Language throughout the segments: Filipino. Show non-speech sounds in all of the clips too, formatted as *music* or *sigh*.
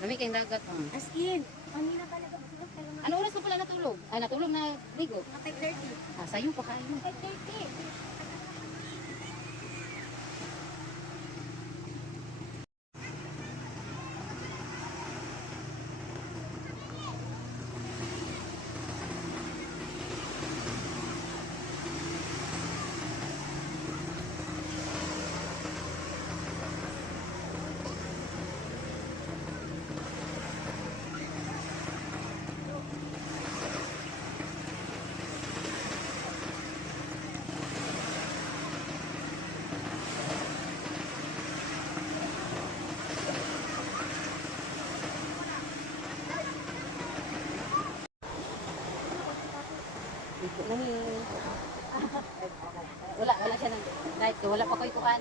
Lami kayong dagat. Oh. As in, kanina ko mga Ano oras ka pala natulog? Ah, natulog na ligo. 5.30. Ah, sayo pa kayo. 5.30. Wala, wala siya ng light. Wala pa ko'y kuhan.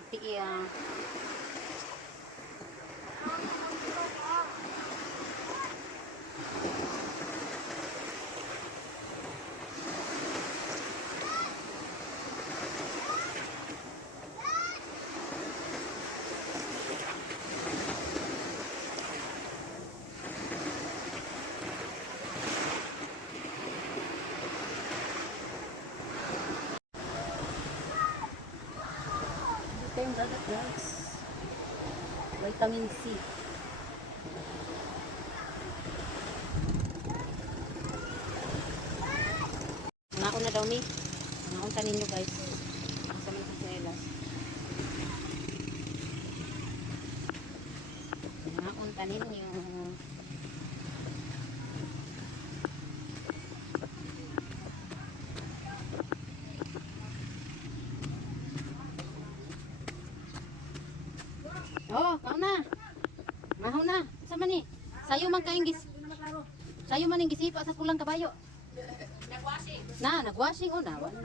对呀。Dagat guys. Vitamin C. Naon na daw ni. Ka ninyo guys. Sa mga kasuelas. Naon ka ninyo. Oh, kao na. Mahaw na. Sa man ni? Sayo man kaing gis. Sayo man ning gisipa sa pulang kabayo. Nagwashing. Na, nagwashing o na. Naman,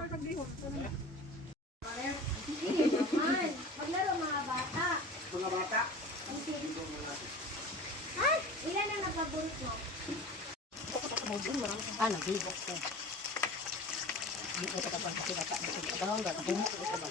maglaro mga bata. Mga bata. Ay! Ilan ang napaborot mo? Ah, nagbibok ko. Hindi ko tapang kasi bata. Ito nga, nakumuk ko sa ba.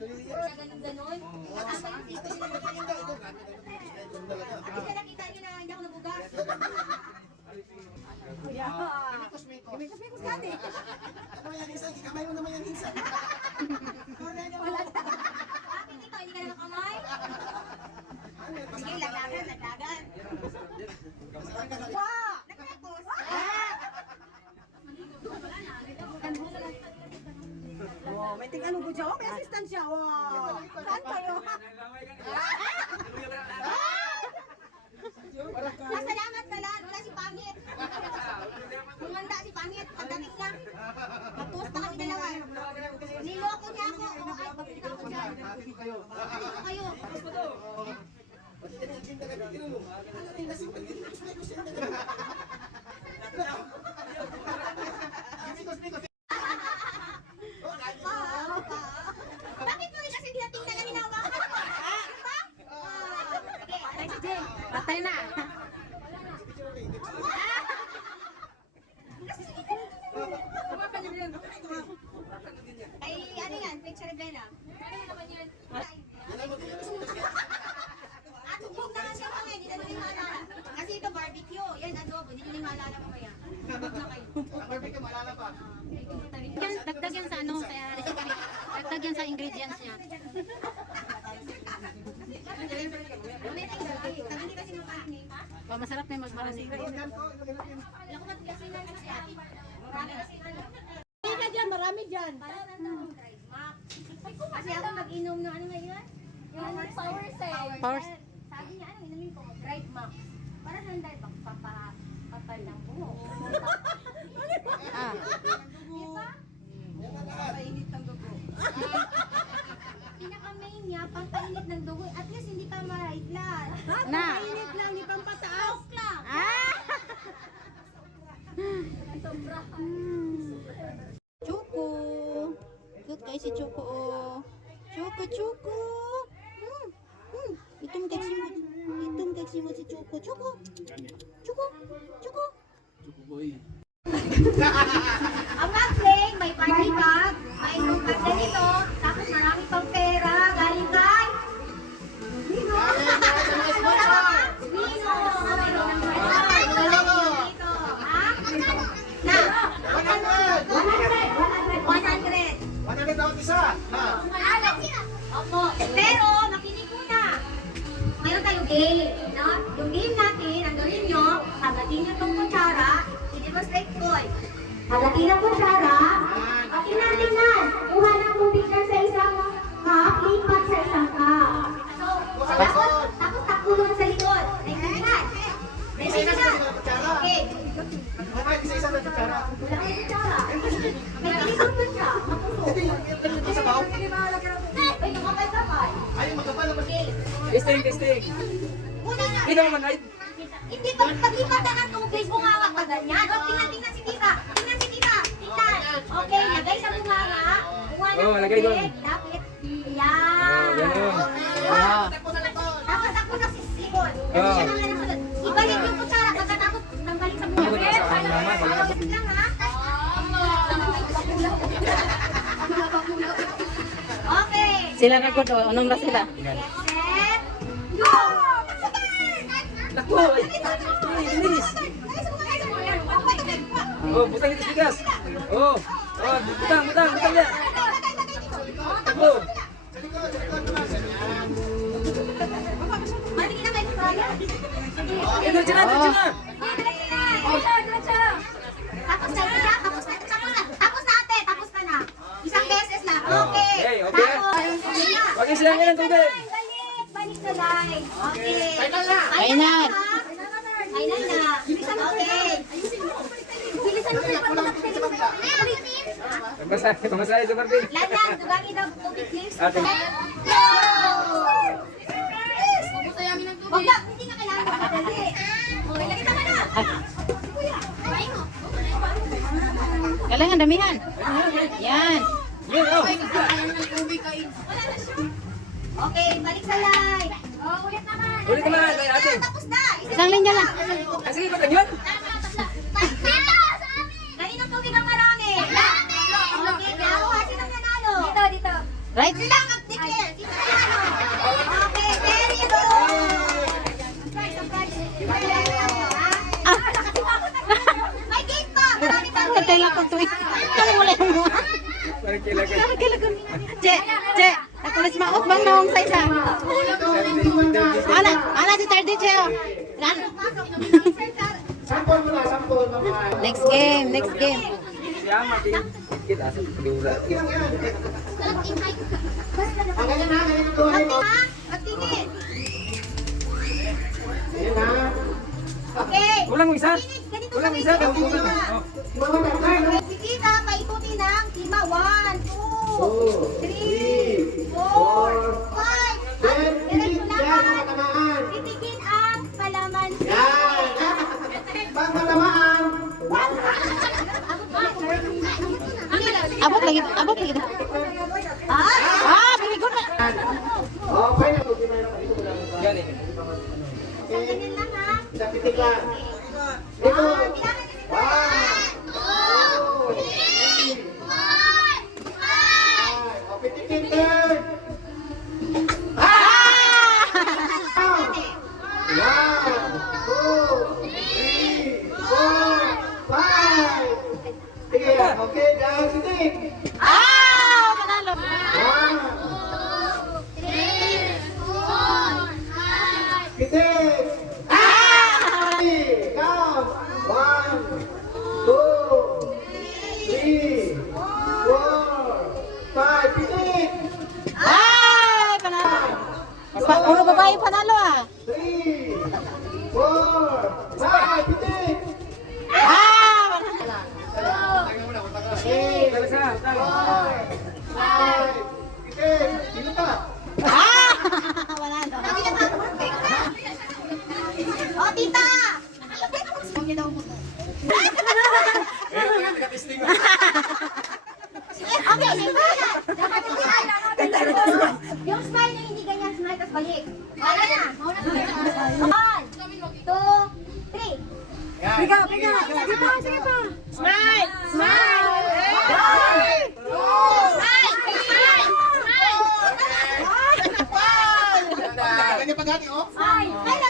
Magaganda nun. Kasama yung dito sila magaganda ito. Kasi niyo na hindi ako nabugas. Kuya. Kumikos-mikos. Kumikos-mikos ka din. Kamay ang. Kamay mo naman yung isa. Wala na. Bakit? Hindi ka na kamay? Sige, laglagan, laglagan. Wow! Ting ano ko siya. Oh, may assistant siya. Wow. Saan kayo? Masalamat na lang. Wala si Pangit. Kumanda si Pangit. Ang dating lang. Matus na kami dalawa. Niloko niya ako. O, ay, pagkita ako dyan. Ano kayo? Ah, Bakit mo rin kasi tinatingnan na ninawa? Diba? Ah, sige, patay si Jen. Patay na. Ay, ano yan? Picture Bella. At huwag naman siya mga, hindi na namin maalala. Kasi ito barbecue. Yan, adobo. Hindi nyo na maalala mamaya. Huwag na kayo. Perfect ka, malala pa. Yan, dagdag yan sa ano, sa recipe. Dagdag yan sa ingredients niya. Umiting ka lang. Hindi kasi makain. Pa, masarap na yung magmarami. Alam ko magkasinan kasi ate. Marami kasi ano. Hindi ka dyan, marami dyan. Parang ano, dried mac. Kasi ako mag-inom ng ano ngayon? Yung power cell. Power Sabi niya, ano, inumin ko, dried mac. Parang nanday, papa, papal ng bungo. Ah, Di ba? Painit ng dugo. Pinaka-main niya, pampainit ng dugo. At least hindi pa ma-high blood. na. Painit lang, di pang pataas. Joke lang. Ah! *laughs* Sobra. Choco. Cute guys si Choco oh. Choco, Choco. Hmm. Hmm. Itong gaksi mo. Itong gaksi mo si Choco. Choco. Choco. Choco. *laughs* Ang play, may party bag, may kanda nito, tapos marami pang pera, lagay doon. Dapat. Oh, Yan. Ah. Tapos ako na si Sikon. Oh. Siya nasunod. Ibalik yung kutsara pagkatapos sa lang ha. Okay. Sila na ko Anong na sila? Set. Go! Naku. Bilis. Oh, butang ito bigas. Oh. Oh, butang, butang, butang niya. Oh. Ito, sila, ito, sila. Tapos na siya, tapos na, tapos na, tapos na ate, tapos na na. Isang beses na, okay. Okay, okay. Tapos, Wag sila ngayon ng tubig. Balik, balik sa line. Okay. Final na. Final. Final na. Okay. Bilisan mo na pag Pamasahe, pamasahe sa Barbie. Landan, tubagi daw tubig please. Ate. Go! Huwag na, hindi na kailangan magmadali. Okay, lagay naman na. Mo. Kailangan damihan. Yan. Oh. Okay, balik sa line. Oh, ulit naman. Ulit naman, ate. Tapos na. Isang linya lang. Ah, sige, patang yun. Right? Sila ang mag-declare. Sino nanalo? Okay, very good. May game pa. Marami pang game. kaila ko tuwi. Ano mo lang mo? Parang kailangan. Kaila ko? Che, che. Ako na si Maot bang naong sa isa. Ana, ana si Tardi che. oh. Ran. Next game, next game. Siya, mati. Kita sa pagdura. Ah, ganyan na, ganyan ang mo. Magtingin. Ganyan na. Okay. Kulang isa. Kulang mo kami isa. sa Kulang mo sitik. Ah! Three, count. One, two, three, four, five. Pitik. Ay, panalo. Pa- Puro babae panalo ah. Three, four, five. Pitik. Ah, panalo. Sa. Dala. five. Pitik. Sino pa? Ah, panalo. Oh, tita! Okay, simula. Dapat yung smile. Yung smile na hindi ganyan, smile tas balik. Kaya na. One, two, three. Piga, piga. Sige pa, sige pa. Smile! Smile! Smile! Smile! Smile! Ganyan pagkati, oh. Smile! Smile na, smile